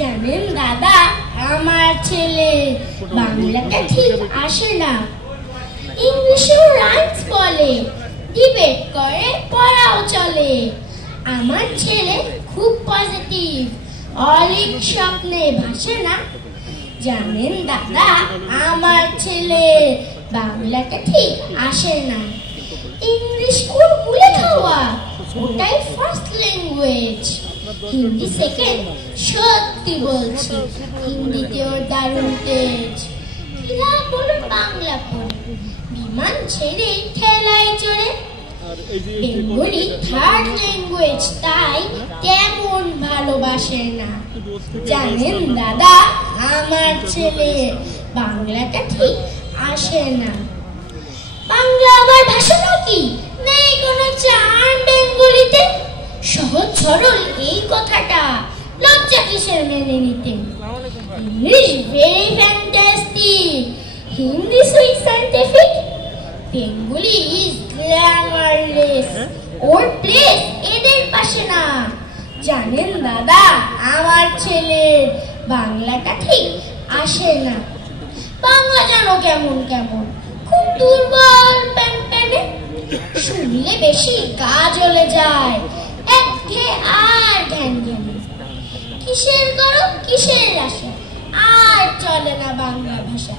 জানেন দাদা, আমার ছেলে বাংলাটা ঠিক আসে না। ইংলিশেও রাইমস বলে, ডিবেট করে, পড়াও চলে। আমার ছেলে খুব পজিটিভ, অলিক স্বপ্নে ভাসে না। জানেন দাদা, আমার ছেলে বাংলাটা ঠিক আসে না। ইংলিশ কোন ভুলে খাওয়া, ওটাই ফার্স্ট ল্যাঙ্গুয়েজ। হিন্দি সেকেন্ড, সত্যি বলছি, হিন্দিতেও দারুণ তেজ। ফিরা বলুন বাংলা পড়ে, বিমান ছেড়ে ঠেলায় চড়ে। বেঙ্গলি থার্ড ল্যাঙ্গুয়েজ, তাই তেমন ভালোবাসে না। জানেন দাদা, আমার ছেলে বাংলাটা ঠিক আসে না। বাংলা আমার ভাষা নাকি, নেই কোনো চার্ম বেঙ্গলিতে। সহজ সরল এই কথাটা লজ্জা কিসের মেনে নিতে। English very fantastic, Hindi sweet scientific, Bengali is glamourless, or place এদের পাশে না। জানেন দাদা, আমার ছেলের বাংলাটা ঠিক আসে না। বাংলা জানো কেমন কেমন, খুব দুর্বল প্যানপ্যানে, শুনলে বেশি গা জ্বলে যায়, একঘেয়ে আর জ্ঞান জ্ঞানে। কিসের গরম কিসের আশা, আর চলে না বাংলা ভাষা।